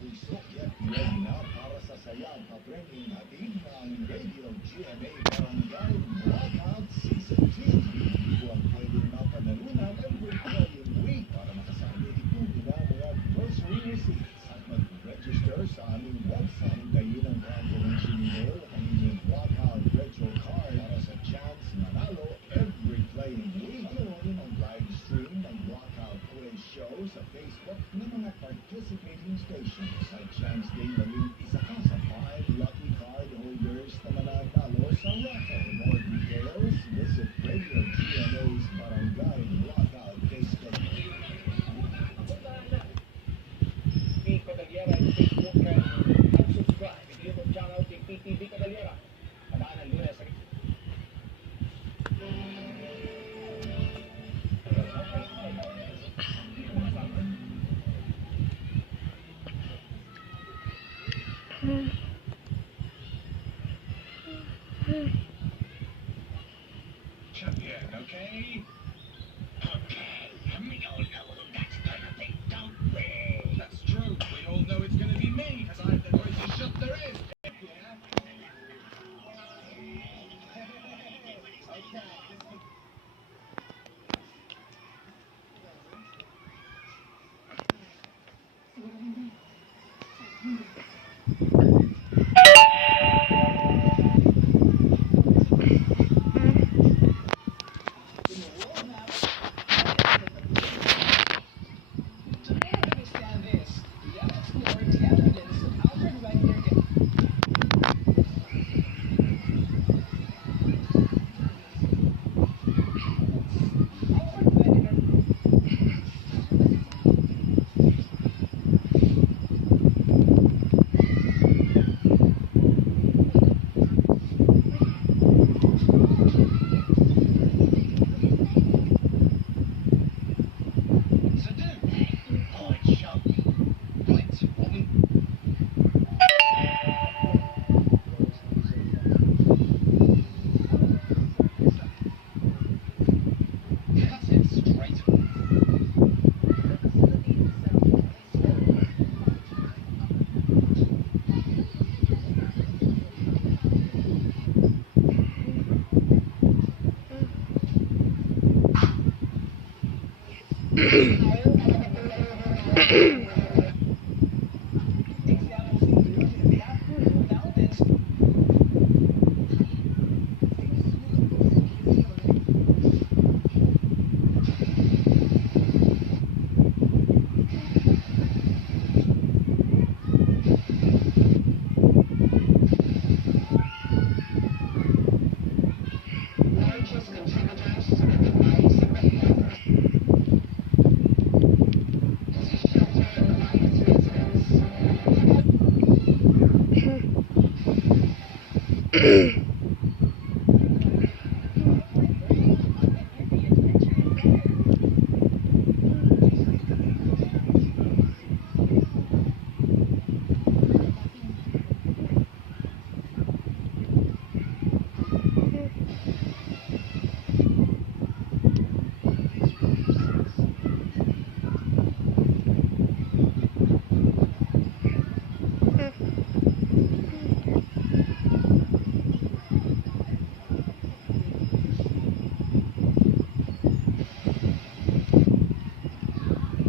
puso at ready na para sa sayang kapremyong hatid ng Radio GMA Barangay Blackout Season 2. Ito ang pwedeng mapanalunan every playing week para makasali ito nila mga grocery receipts at mag-register sa aming website. Kayo ng confirmation email ang inyong Blackout Retro Card para sa chance manalo every playing week. Panoorin ang live stream ng Blackout Quiz Show sa Facebook ng mga participating stations. At chance din maging isa ka sa 5 lucky card holders na mananalo sa raffle. For more details, visit Radio GMA's Barangay Blackout Facebook. Di Cordillera ang Facebook and subscribe sa YouTube channel ng PTV Cordillera. Padaan ang Lunes sa champion, okay? Okay, and we all know who that's gonna be, don't we? That's true, we all know it's gonna be me, because I'm the greatest shot there is. Yeah?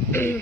Okay.